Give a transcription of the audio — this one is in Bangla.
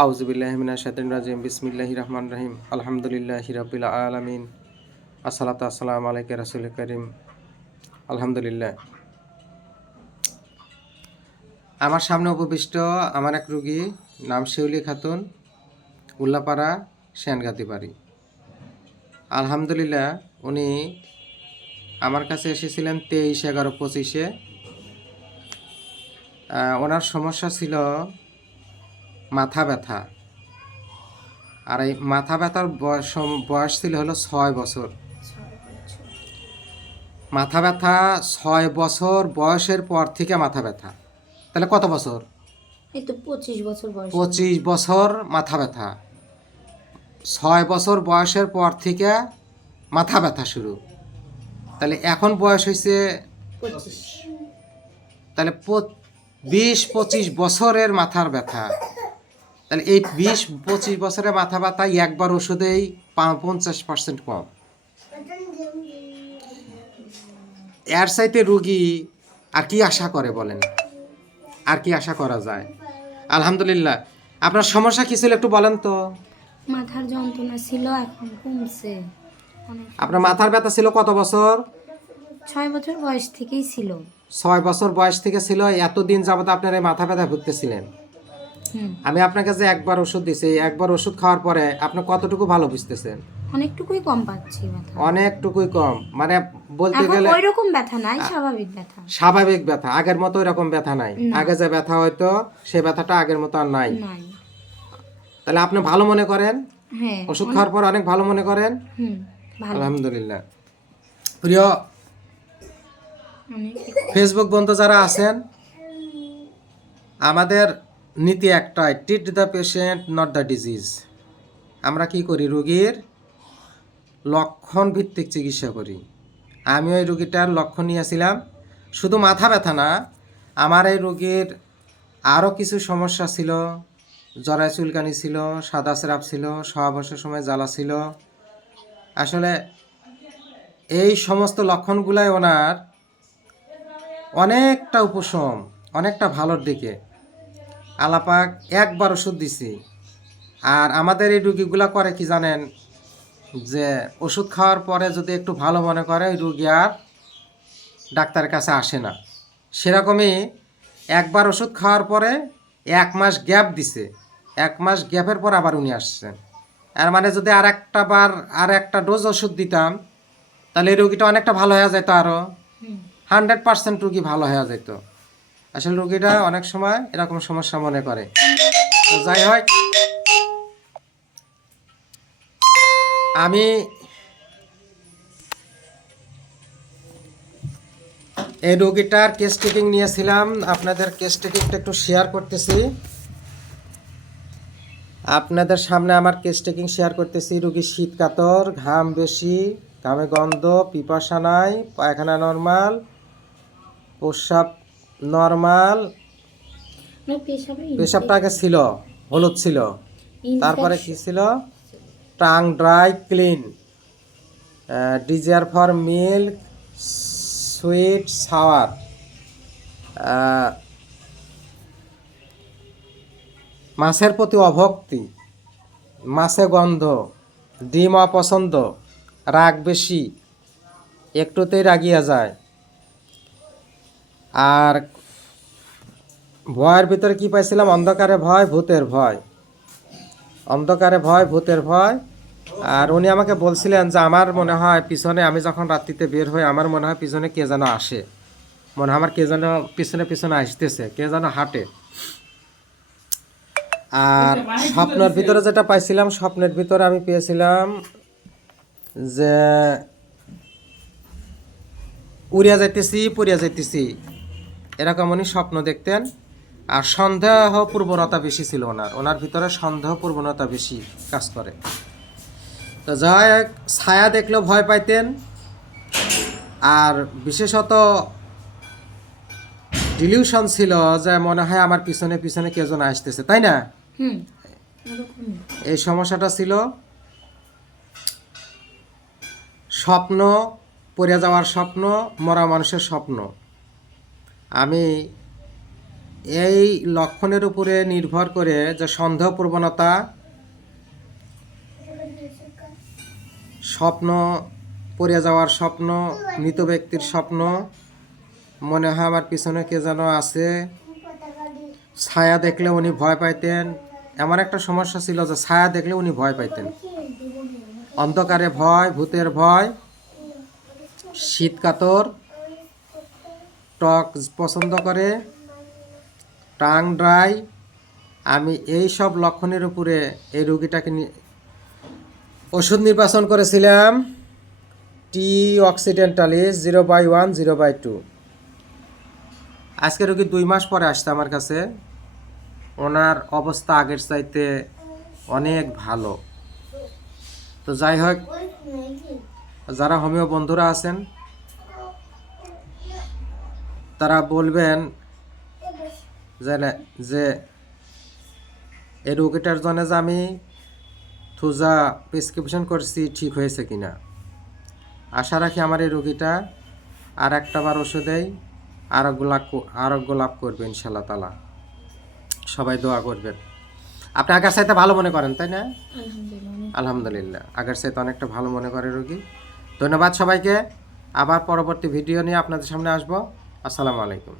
আউজুবিল্লাহমিনা শাদিন রাজিম বিসমিল্লাহি রহমান রহিম, আলহামদুলিল্লাহ রবিল আলমিন, আসসালাত আসসালাম আলাইকে রাসুল করিম, আলহামদুলিল্লাহ। আমার সামনে উপবিষ্ট আমার এক রুগী, নাম শিউলি খাতুন, উল্লাপাড়া শ্যানগাতি বাড়ি আলহামদুলিল্লাহ, উনি আমার কাছে এসেছিলেন তেইশ এগারো পঁচিশে। ওনার সমস্যা ছিল মাথা ব্যথা। আর এই মাথা ব্যথার বয়স বয়স ছিল হলো ছয় বছর। মাথা ব্যথা ছয় বছর বয়সের পর থেকে মাথা ব্যথা। তাহলে কত বছর? পঁচিশ বছর বয়স। পঁচিশ বছর মাথা ব্যথা। ছয় বছর বয়সের পর থেকে মাথা ব্যথা শুরু। তাহলে এখন বয়স হয়েছে তাহলে বিশ পঁচিশ বছরের মাথার ব্যথা। তাহলে এই বিশ পঁচিশ বছরের মাথা ব্যথা একবার ওষুধেই পঞ্চাশ পার্সেন্ট কম। এর সাইতে রুগী আর কি আশা করে বলেন? আর কি আশা করা যায়? আলহামদুলিল্লাহ। আপনার সমস্যা কি ছিল একটু বলেন তো। মাথার যন্ত্রণা ছিল এখন কমছে। আপনার মাথার ব্যথা ছিল কত বছর? ছয় বছর বয়স থেকেই ছিল। ছয় বছর বয়স থেকে ছিল এতদিন যাবত আপনার এই মাথা ব্যথা ভুগতেছিলেন। আমি আপনার কাছে একবার ওষুধ দিছি একবার ওষুধ খাওয়ার পরে আপনি কতটুকু ভালো বুঝতেছেন? অনেকটুকুই কম পাচ্ছি ব্যথা। অনেকটুকুই কম মানে বলতে গেলে ওই রকম ব্যথা নাই স্বাভাবিক ব্যথা। স্বাভাবিক ব্যথা আগের মতো এরকম ব্যথা নাই। আগে যে ব্যথা হয়তো সে ব্যথাটা আগের মতো আর নাই। তাহলে আপনি ভালো মনে করেন? হ্যাঁ ওষুধ খাওয়ার পর অনেক ভালো মনে করেন? হুম ভালো। আলহামদুলিল্লাহ। প্রিয় ফেসবুক বন্ধু যারা আছেন আমাদের নীতি একটাই treat the patient not the disease আমরা কি করি? রুগীর লক্ষণ ভিত্তিক চিকিৎসা করি। আমি ওই রুগীটার লক্ষণ নিয়েছিলাম। শুধু মাথা ব্যথা না, আমার এই রুগীর আরও কিছু সমস্যা ছিল। জরায় চুলকানি ছিল, সাদা স্রাব ছিল সহাবশের সময় জ্বালা ছিল। আসলে এই সমস্ত লক্ষণগুলাই ওনার অনেকটা উপশম, অনেকটা ভালোর দিকে। আলাপাক একবার ওষুধ দিছি। আর আমাদের এই রুগীগুলা করে কি জানেন? যে ওষুধ খাওয়ার পরে যদি একটু ভালো মনে করে ওই রুগী আর ডাক্তারের কাছে আসে না। সেরকমই একবার ওষুধ খাওয়ার পরে এক মাস গ্যাপ দিছে। এক মাস গ্যাপের পর আবার উনি আসছেন। আর মানে যদি আর একটা বার আর একটা ডোজ ওষুধ দিতাম তাহলে এই রুগীটা অনেকটা ভালো হয়ে যেত আরও হান্ড্রেড পার্সেন্ট রুগী ভালো হয়ে যেত। আসলে রুগীটা অনেক সময় এরকম সমস্যা মনে করে। তো যাই হোক, আমি এই রোগীটার কেস টেকিং নিয়েছিলাম। আপনাদের কেস টেকিংটা একটু শেয়ার করতেছি। আপনাদের সামনে আমার কেস টেকিং শেয়ার করতেছি। রুগী শীত কাতর, ঘাম বেশি, ঘামে গন্ধ, পিপাসা নাই, পায়খানা নর্মাল প্রস্রাব নর্মাল পেশাবটা আগে ছিল হলুদ ছিল। তারপরে কি ছিল? Tongue dry clean. Desire for milk sweet sour. মাছের প্রতি অভক্তি মাছে গন্ধ ডিম অপছন্দ রাগ বেশি একটুতেই রাগিয়া যায়। আর ভয়ের ভিতরে কি পাইছিলাম? অন্ধকারে ভয়, ভূতের ভয়। অন্ধকারে ভয়, ভূতের ভয়। আর উনি আমাকে বলছিলেন যে, আমার মনে হয় পিছনে, আমি যখন রাত্রিতে বের হই, আমার মনে হয় পিছনে কে যেন আসে। মনে হয় আমার কে যেন পিছনে পিছনে আসতেছে, কে যেন হাঁটে। আর স্বপ্নের ভিতরে যেটা পাইছিলাম, স্বপ্নের ভিতরে আমি পেয়েছিলাম যে, উড়িয়া যাইতেছি, পড়িয়া যাইতেছি। এরকম উনি স্বপ্ন দেখতেন। আর সন্দেহ প্রবণতা বেশি ছিল ওনার। ওনার ভিতরে সন্দেহ প্রবণতা বেশি কাজ করে। তো যাই ছায়া দেখলেও ভয় পাইতেন। আর বিশেষত ডিলিউশন ছিল যে মনে হয় আমার পিছনে পিছনে কেউ যেন আসতেছে তাই না? এই সমস্যাটা ছিল। স্বপ্ন পড়ে যাওয়ার স্বপ্ন মরা মানুষের স্বপ্ন। আমি এই লক্ষণের উপরে নির্ভর করে যে সন্দেহ প্রবণতা, স্বপ্ন পড়ে যাওয়ার স্বপ্ন, মৃত ব্যক্তির স্বপ্ন, মনে হয় আমার পিছনে কে যেন আছে, ছায়া দেখলে উনি ভয় পাইতেন। এমন একটা সমস্যা ছিল যে ছায়া দেখলে উনি ভয় পাইতেন। অন্ধকারে ভয়, ভূতের ভয় শীত কাতর টক পছন্দ করে, টাং ড্রাই। আমি এই সব লক্ষণের উপরে এই রুগীটাকে ওষুধ নির্বাচন করেছিলাম। T occidentalis zero by one, zero by two. আজকে রুগী দুই মাস পরে আসছে আমার কাছে। ওনার অবস্থা আগের চাইতে অনেক ভালো। তো যাই হোক, যারা হোমিও বন্ধুরা আছেন তারা বলবেন যে যে এই রোগীটার জন্য যে আমি থুজা প্রেসক্রিপশন করছি ঠিক হয়েছে কিনা। আশা রাখি আমার এই রোগীটা আর একটা বার ওষুধেই আরোগ্য লাভ আরোগ্য লাভ করবে ইনশাল্লাহ তালা সবাই দোয়া করবেন। আপনি আগের সাথে ভালো মনে করেন তাই না? আলহামদুলিল্লাহ। আলহামদুলিল্লাহ আগের সাথে অনেকটা ভালো মনে করে রোগী। ধন্যবাদ সবাইকে। আবার পরবর্তী ভিডিও নিয়ে আপনাদের সামনে আসব। আসসালামু আলাইকুম।